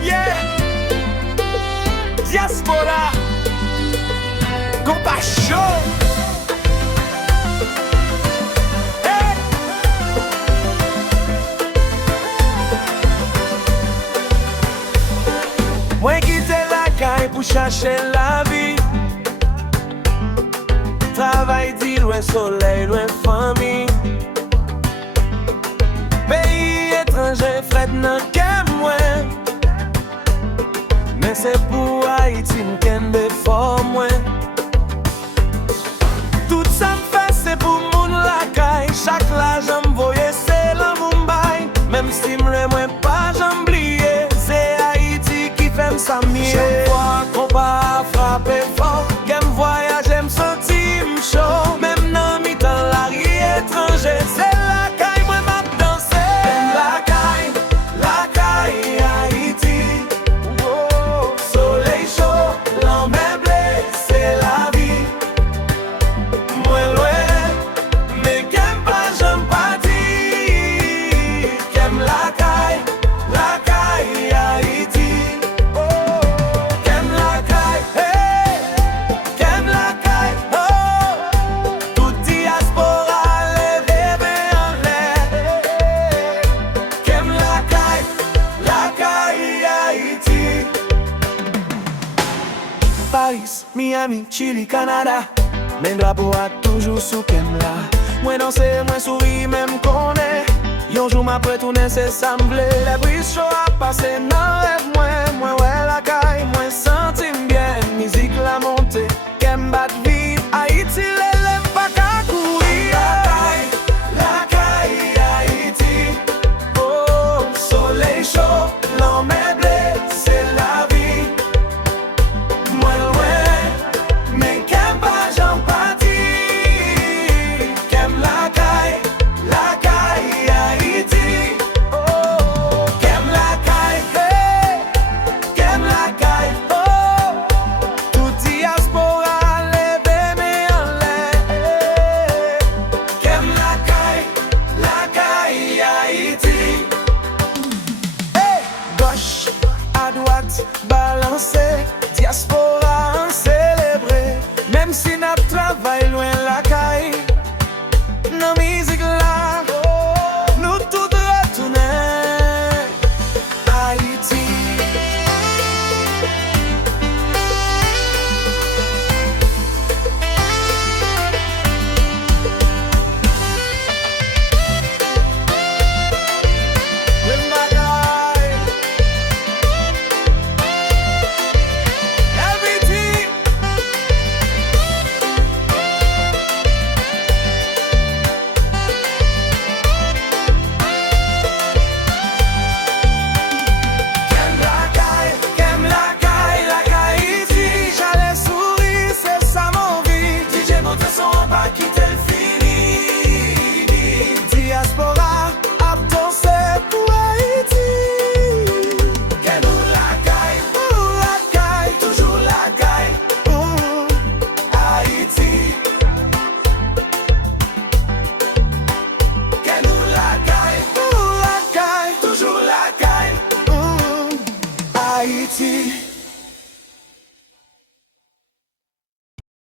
yeah, yeah. Diaspora, compassion. Hey. Moi quitte la caille pour chercher la vie. Travail dit loin soleil, loin famille. Pays étranger, fret nan kem mwen. Mais c'est pour Haïti m'ken be fort mwen. Tout ça m'fait c'est pour moun la caille. Chaque la j'm voye c'est la Mumbai. Même si m'le mwen pas j'm bliye. C'est Haïti qui fait m'samye. Chaque fois qu'on pas frapper fort, qu'aime voyager m'sentir m'chaud. Même nan mi tan la ri étranger, c'est la caille moi m'a dansé. La caille Haïti. Oh, soleil chaud, l'emmène blé, c'est la vie. Moi loin, mais qu'aime pas j'aime pas dire. Qu'aime la caille Haïti. Oh, qu'aime la caille, hey, qu'aime la caille, oh. Tout diaspora levé ben en l'air. Qu'aime la caille Haïti. Paris, Miami, Chili, Canada. Men drapeau a toujours sous kem la. Moi danse, moi souris, même connaît. Yon jour m'a retourné, c'est ça m'vle. Les brises chauds a passé nan rêve moi ouais la caille, moi senti bien. Musique la montée, kem bat vite. Haïti l'élève pas qu'à courir. La caille Haïti. Oh, soleil chaud, l'emmène blé, c'est la vie. Moi loin, mais qu'aime pas j'en parti. Qu'aime la caille Haïti. Oh, qu'aime la caille, hey, qu'aime la caille, oh. Tout diaspora levé mais en l'air. Qu'aime la caille Haïti. Hey, gauche à droite, balancé, diaspora en célébré. Même si n'a travail